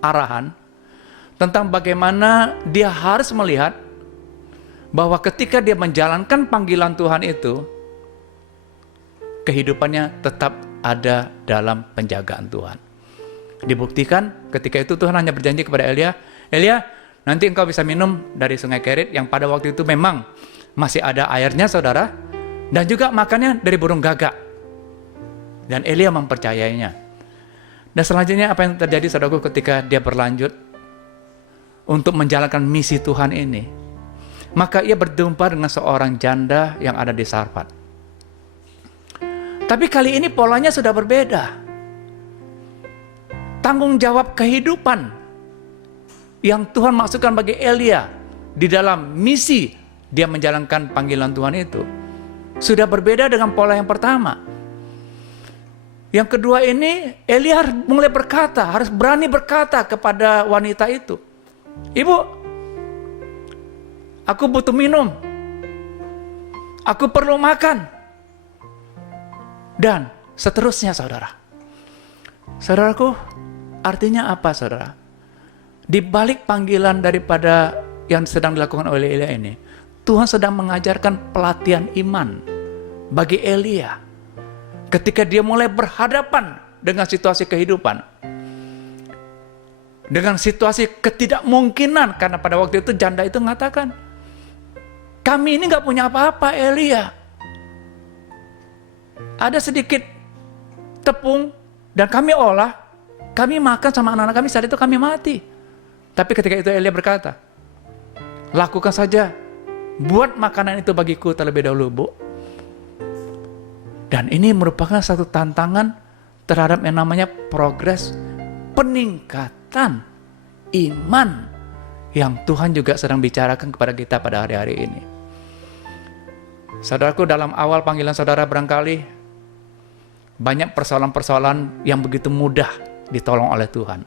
arahan tentang bagaimana dia harus melihat bahwa ketika dia menjalankan panggilan Tuhan itu, kehidupannya tetap ada dalam penjagaan Tuhan. Dibuktikan ketika itu Tuhan hanya berjanji kepada Elia, Elia, nanti engkau bisa minum dari sungai Kerit yang pada waktu itu memang masih ada airnya, saudara, dan juga makannya dari burung gagak. Dan Elia mempercayainya. Dan selanjutnya apa yang terjadi, saudaraku, ketika dia berlanjut untuk menjalankan misi Tuhan ini, maka ia berjumpa dengan seorang janda yang ada di Sarfat. Tapi kali ini polanya sudah berbeda. Tanggung jawab kehidupan yang Tuhan maksudkan bagi Elia di dalam misi dia menjalankan panggilan Tuhan itu sudah berbeda dengan pola yang pertama. Yang kedua ini, Elia harus mulai berkata, harus berani berkata kepada wanita itu, Ibu, aku butuh minum, aku perlu makan, dan seterusnya, saudara. Saudaraku, artinya apa, saudara? Di balik panggilan daripada yang sedang dilakukan oleh Elia ini, Tuhan sedang mengajarkan pelatihan iman bagi Elia. Ketika dia mulai berhadapan dengan situasi kehidupan, dengan situasi ketidakmungkinan, karena pada waktu itu janda itu mengatakan, kami ini gak punya apa-apa, Elia. Ada sedikit tepung dan kami olah, kami makan sama anak-anak kami, saat itu kami mati. Tapi ketika itu Elia berkata, lakukan saja, buat makanan itu bagiku terlebih dahulu, Bu. Dan ini merupakan satu tantangan terhadap yang namanya progres peningkatan iman yang Tuhan juga sedang bicarakan kepada kita pada hari-hari ini. Saudaraku, dalam awal panggilan saudara barangkali banyak persoalan-persoalan yang begitu mudah ditolong oleh Tuhan.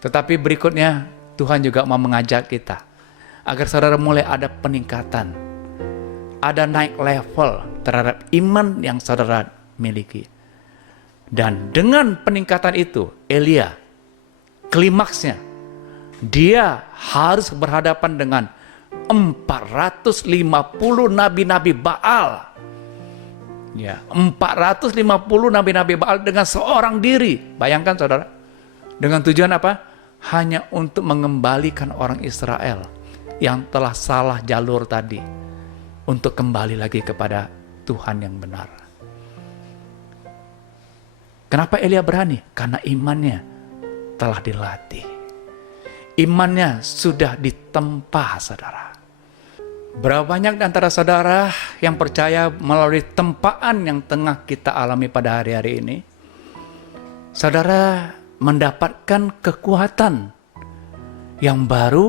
Tetapi berikutnya Tuhan juga mau mengajak kita agar saudara mulai ada peningkatan, ada naik level terhadap iman yang saudara miliki. Dan dengan peningkatan itu, Elia klimaksnya, dia harus berhadapan dengan 450 nabi-nabi Baal. Ya, 450 nabi-nabi Baal dengan seorang diri. Bayangkan saudara. Dengan tujuan apa? Hanya untuk mengembalikan orang Israel yang telah salah jalur tadi untuk kembali lagi kepada Tuhan yang benar. Kenapa Elia berani? Karena imannya telah dilatih. Imannya sudah ditempa, saudara. Berapa banyak di antara saudara yang percaya melalui tempaan yang tengah kita alami pada hari-hari ini, saudara mendapatkan kekuatan yang baru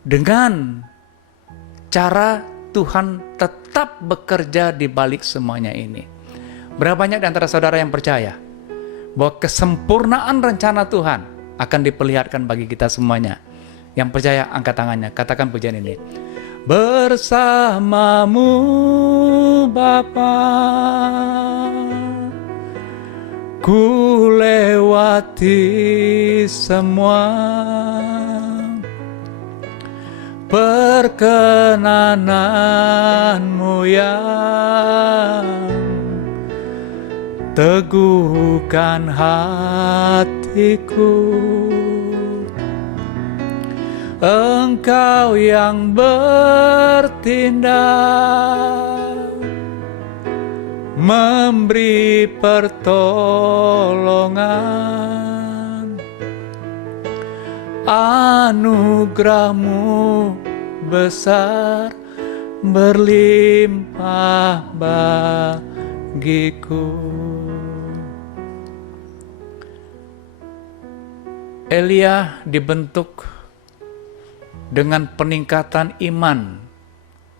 dengan cara Tuhan tetap bekerja di balik semuanya ini. Berapa banyak di antara saudara yang percaya bahwa kesempurnaan rencana Tuhan akan diperlihatkan bagi kita semuanya? Yang percaya angkat tangannya, katakan pujian ini. Bersamamu Bapa, ku lewati semua perkenananmu yang teguhkan hatiku. Engkau yang bertindak, memberi pertolongan, anugerahmu besar berlimpah bagiku. Elia dibentuk dengan peningkatan iman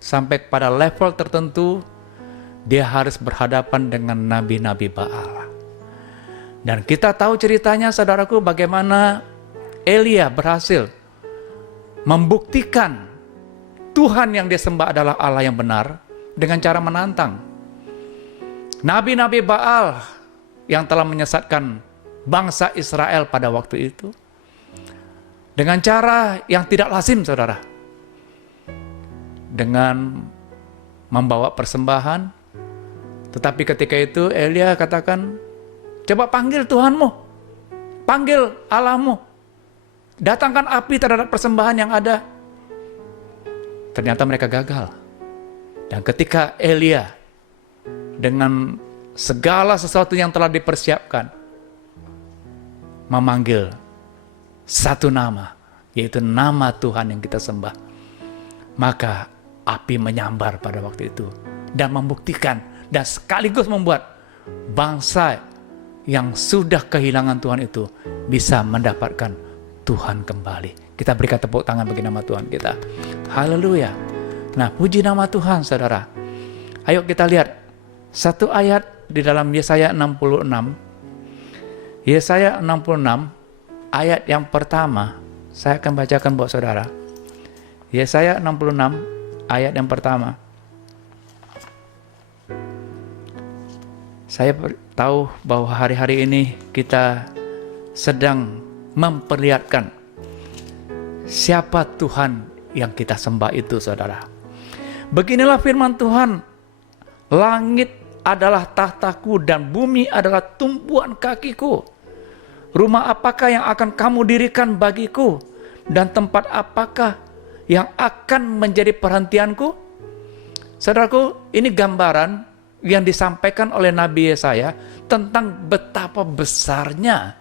sampai pada level tertentu dia harus berhadapan dengan nabi-nabi Baal. Dan kita tahu ceritanya saudaraku bagaimana Elia berhasil membuktikan Tuhan yang dia sembah adalah Allah yang benar dengan cara menantang nabi-nabi Baal yang telah menyesatkan bangsa Israel pada waktu itu. Dengan cara yang tidak lazim, saudara. Dengan membawa persembahan. Tetapi ketika itu Elia katakan, coba panggil Tuhanmu. Panggil Allahmu. Datangkan api terhadap persembahan yang ada. Ternyata mereka gagal. Dan ketika Elia dengan segala sesuatu yang telah dipersiapkan, memanggil satu nama, yaitu nama Tuhan yang kita sembah, maka api menyambar pada waktu itu dan membuktikan dan sekaligus membuat bangsa yang sudah kehilangan Tuhan itu bisa mendapatkan Tuhan kembali. Kita berikan tepuk tangan bagi nama Tuhan kita. Haleluya. Nah, puji nama Tuhan, saudara. Ayo kita lihat satu ayat di dalam Yesaya 66. Yesaya 66 ayat yang pertama, saya akan bacakan buat saudara. Yesaya 66 ayat yang pertama. Saya tahu bahwa hari-hari ini kita sedang memperlihatkan siapa Tuhan yang kita sembah itu, saudara. Beginilah firman Tuhan, langit adalah tahtaku dan bumi adalah tumpuan kakiku. Rumah apakah yang akan kamu dirikan bagiku? Dan tempat apakah yang akan menjadi perhentianku? Saudaraku, ini gambaran yang disampaikan oleh Nabi Yesaya tentang betapa besarnya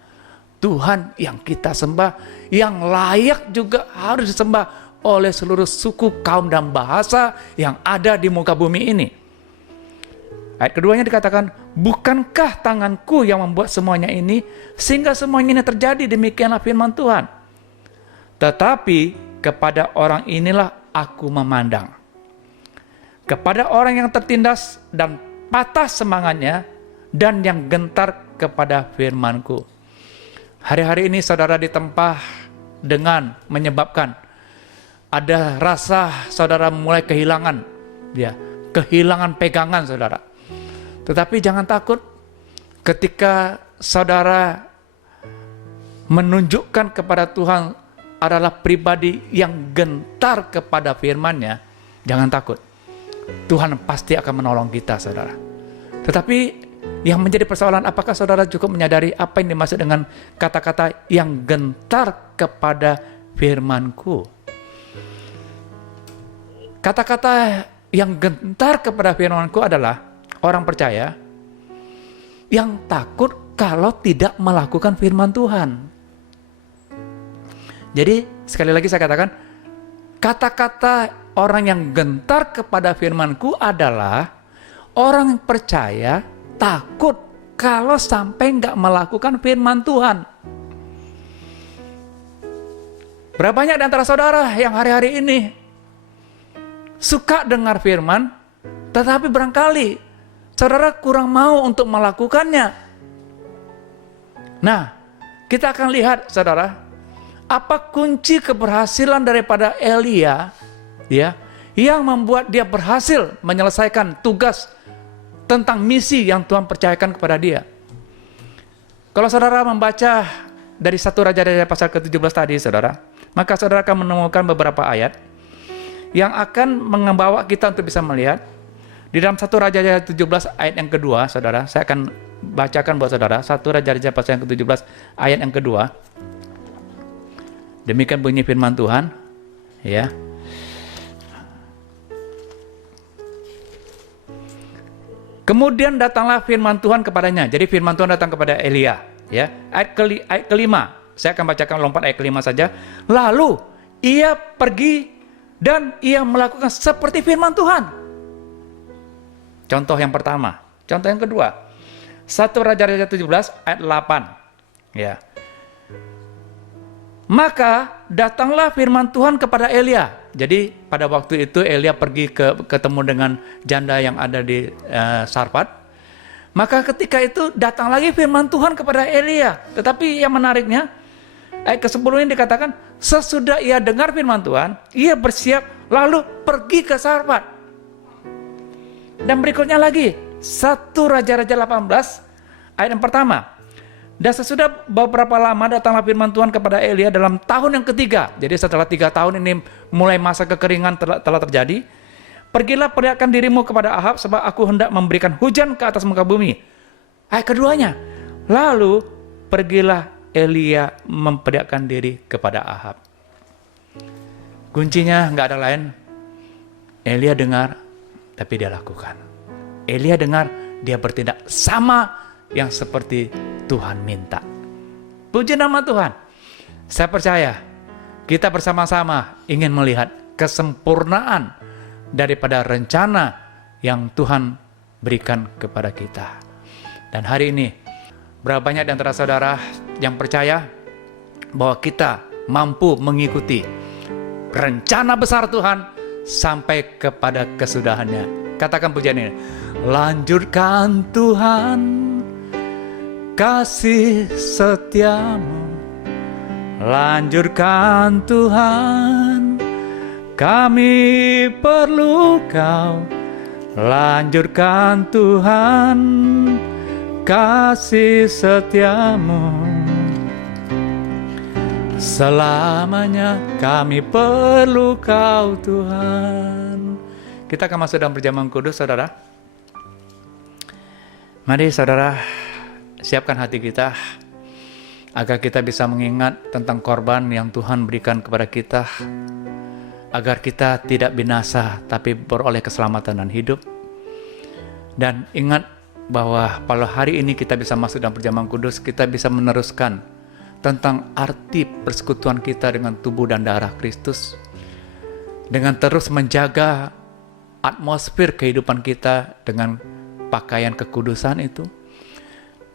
Tuhan yang kita sembah, yang layak juga harus disembah oleh seluruh suku, kaum, dan bahasa yang ada di muka bumi ini. Ayat keduanya dikatakan, bukankah tanganku yang membuat semuanya ini, sehingga semuanya ini terjadi, demikianlah firman Tuhan. Tetapi kepada orang inilah aku memandang. Kepada orang yang tertindas dan patah semangatnya, dan yang gentar kepada firmanku. Hari-hari ini saudara ditempa dengan menyebabkan ada rasa saudara mulai kehilangan, kehilangan pegangan saudara. Tetapi jangan takut ketika saudara menunjukkan kepada Tuhan adalah pribadi yang gentar kepada firman-Nya, jangan takut. Tuhan pasti akan menolong kita, saudara. Tetapi yang menjadi persoalan, apakah saudara cukup menyadari apa yang dimaksud dengan kata-kata yang gentar kepada firman-Ku? Kata-kata yang gentar kepada firman-Ku adalah orang percaya yang takut kalau tidak melakukan firman Tuhan. Jadi sekali lagi saya katakan, kata-kata orang yang gentar kepada firman-Ku adalah orang yang percaya takut kalau sampai nggak melakukan firman Tuhan. Berapa banyak di antara saudara yang hari-hari ini suka dengar firman, tetapi barangkali saudara kurang mau untuk melakukannya. Nah, kita akan lihat, saudara, apa kunci keberhasilan daripada Elia, ya, yang membuat dia berhasil menyelesaikan tugas tentang misi yang Tuhan percayakan kepada dia. Kalau saudara membaca dari 1 Raja-Raja pasal ke-17 tadi, saudara, maka saudara akan menemukan beberapa ayat yang akan membawa kita untuk bisa melihat di dalam 1 Raja-Raja 17 ayat yang kedua, saudara. Saya akan bacakan buat saudara 1 Raja-Raja pasal yang ke-17 ayat yang kedua. Demikian bunyi firman Tuhan, ya. Kemudian datanglah firman Tuhan kepadanya. Jadi firman Tuhan datang kepada Elia, ya. Ayat kelima. Saya akan bacakan lompat ayat kelima saja. Lalu ia pergi dan ia melakukan seperti firman Tuhan. Contoh yang pertama. Contoh yang kedua. 1 Raja-Raja 17 ayat 8. Ya. Maka datanglah firman Tuhan kepada Elia. Jadi pada waktu itu Elia pergi ketemu dengan janda yang ada di Sarfat. Maka ketika itu datang lagi firman Tuhan kepada Elia. Tetapi yang menariknya, ayat ke-10 ini dikatakan, sesudah ia dengar firman Tuhan, ia bersiap lalu pergi ke Sarfat. Dan berikutnya lagi, 1 Raja-Raja 18 ayat yang pertama. Dan sesudah beberapa lama datanglah firman Tuhan kepada Elia dalam tahun yang ketiga. Jadi setelah 3 tahun ini mulai masa kekeringan telah terjadi. Pergilah perlihatkan dirimu kepada Ahab sebab aku hendak memberikan hujan ke atas muka bumi. Ayat keduanya. Lalu pergilah Elia memperlihatkan diri kepada Ahab. Kuncinya nggak ada lain. Elia dengar, tapi dia lakukan. Elia dengar, dia bertindak sama yang seperti Tuhan minta. Puji nama Tuhan. Saya percaya kita bersama-sama ingin melihat kesempurnaan daripada rencana yang Tuhan berikan kepada kita. Dan hari ini, berapa banyak di antara saudara yang percaya bahwa kita mampu mengikuti rencana besar Tuhan sampai kepada kesudahannya. Katakan pujian ini. Lanjutkan Tuhan kasih setiamu, lanjutkan Tuhan, kami perlu Kau. Lanjutkan Tuhan kasih setiamu, selamanya kami perlu Kau Tuhan. Kita akan masuk dalam perjamuan kudus, saudara. Mari saudara, siapkan hati kita agar kita bisa mengingat tentang korban yang Tuhan berikan kepada kita, agar kita tidak binasa tapi beroleh keselamatan dan hidup. Dan ingat bahwa pada hari ini kita bisa masuk dalam perjamuan kudus, kita bisa meneruskan tentang arti persekutuan kita dengan tubuh dan darah Kristus, dengan terus menjaga atmosfer kehidupan kita dengan pakaian kekudusan itu.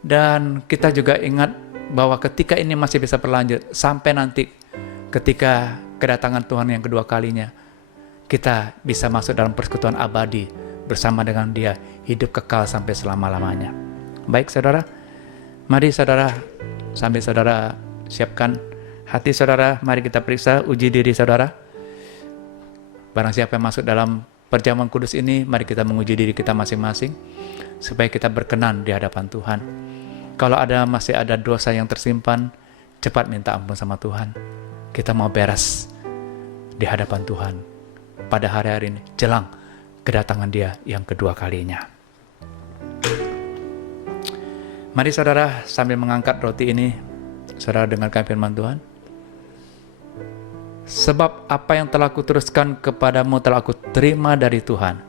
Dan kita juga ingat bahwa ketika ini masih bisa berlanjut sampai nanti ketika kedatangan Tuhan yang kedua kalinya, kita bisa masuk dalam persekutuan abadi bersama dengan Dia, hidup kekal sampai selama-lamanya. Baik saudara, mari saudara, sambil saudara siapkan hati saudara, mari kita periksa, uji diri saudara. Barang siapa yang masuk dalam perjamuan kudus ini, mari kita menguji diri kita masing-masing supaya kita berkenan di hadapan Tuhan. Kalau masih ada dosa yang tersimpan, cepat minta ampun sama Tuhan. Kita mau beres di hadapan Tuhan pada hari-hari ini, jelang kedatangan Dia yang kedua kalinya. Mari saudara, sambil mengangkat roti ini, saudara dengarkan firman Tuhan. Sebab apa yang telah kuteruskan kepadamu telah aku terima dari Tuhan,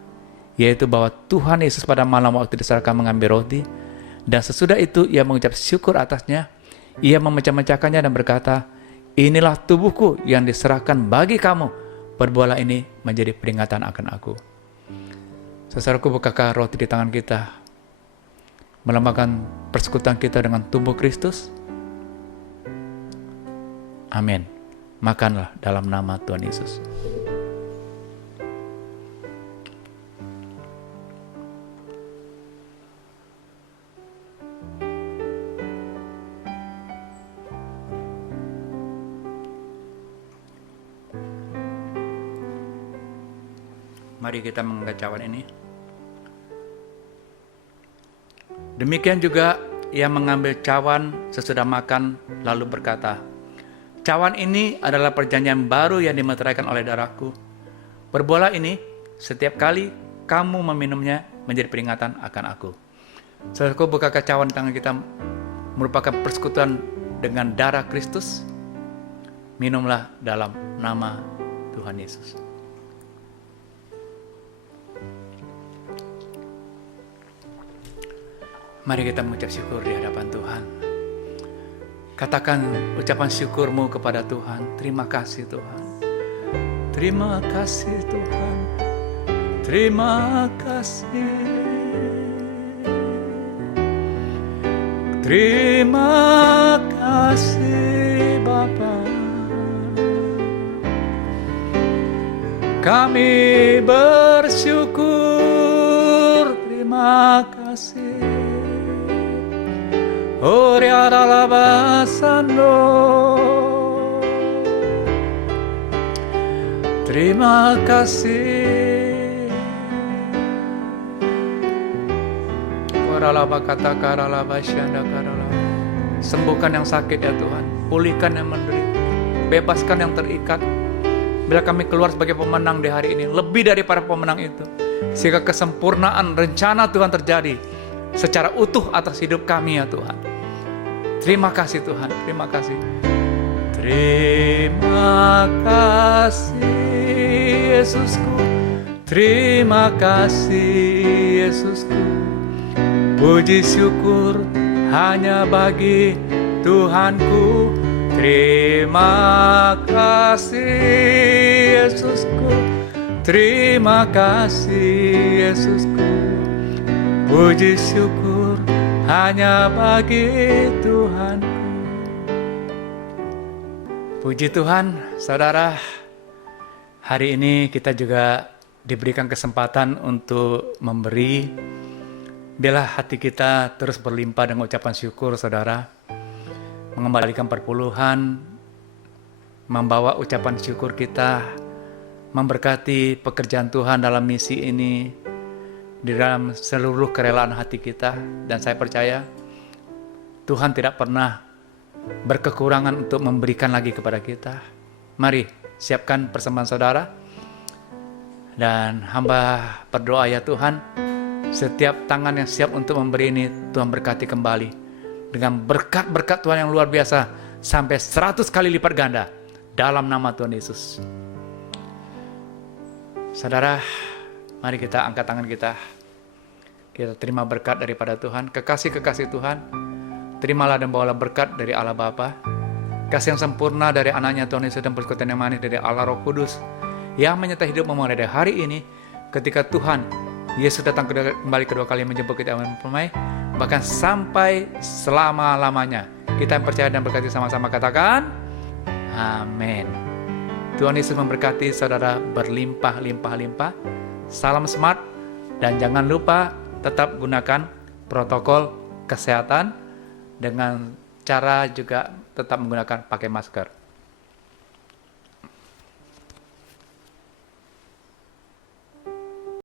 yaitu bahwa Tuhan Yesus pada malam waktu diserahkan mengambil roti, dan sesudah itu ia mengucap syukur atasnya, ia memecah-mecahkannya dan berkata, inilah tubuhku yang diserahkan bagi kamu, perbuatlah ini menjadi peringatan akan aku. Saudaraku, bukankah roti di tangan kita melambangkan persekutuan kita dengan tubuh Kristus? Amin. Makanlah dalam nama Tuhan Yesus. Mari kita mengangkat cawan ini. Demikian juga ia mengambil cawan sesudah makan lalu berkata, cawan ini adalah perjanjian baru yang dimeteraikan oleh darahku. Perbuatlah ini setiap kali kamu meminumnya menjadi peringatan akan aku. Saudaraku, bukankah cawan di tangan kita merupakan persekutuan dengan darah Kristus? Minumlah dalam nama Tuhan Yesus. Mari kita mengucap syukur di hadapan Tuhan. Katakan ucapan syukurmu kepada Tuhan. Terima kasih Tuhan. Terima kasih Tuhan. Terima kasih. Terima kasih Bapa. Kami bersyukur. Terima kasih. Ore alabasando. Terima kasih. Koralaba kata karalaba syanda karala. Sembuhkan yang sakit ya Tuhan, pulihkan yang menderita, bebaskan yang terikat. Bila kami keluar sebagai pemenang di hari ini, lebih dari para pemenang itu, sehingga kesempurnaan rencana Tuhan terjadi secara utuh atas hidup kami ya Tuhan. Terima kasih Tuhan, terima kasih. Terima kasih Yesusku. Terima kasih Yesusku. Puji syukur hanya bagi Tuhanku. Terima kasih Yesusku. Terima kasih Yesusku. Puji syukur hanya bagi Tuhanku. Puji Tuhan, saudara. Hari ini kita juga diberikan kesempatan untuk memberi. Biarlah hati kita terus berlimpah dengan ucapan syukur, saudara. Mengembalikan perpuluhan, membawa ucapan syukur kita, memberkati pekerjaan Tuhan dalam misi ini, di dalam seluruh kerelaan hati kita. Dan saya percaya Tuhan tidak pernah berkekurangan untuk memberikan lagi kepada kita. Mari siapkan persembahan saudara, dan hamba berdoa ya Tuhan, setiap tangan yang siap untuk memberi ini Tuhan berkati kembali dengan berkat-berkat Tuhan yang luar biasa sampai 100 kali lipat ganda dalam nama Tuhan Yesus. Saudara, mari kita angkat tangan kita. Kita terima berkat daripada Tuhan. Kekasih-kekasih Tuhan, terimalah dan bawalah berkat dari Allah Bapa, kasih yang sempurna dari anaknya Tuhan Yesus, dan persekutuan yang manis dari Allah Roh Kudus yang menyertai hidup memulai dari hari ini ketika Tuhan Yesus datang kembali kedua kali menjemput kita mempermai, bahkan sampai selama-lamanya. Kita yang percaya dan berkati sama-sama katakan amin. Tuhan Yesus memberkati saudara berlimpah-limpah-limpah. Salam smart, dan jangan lupa tetap gunakan protokol kesehatan dengan cara juga tetap menggunakan pakai masker.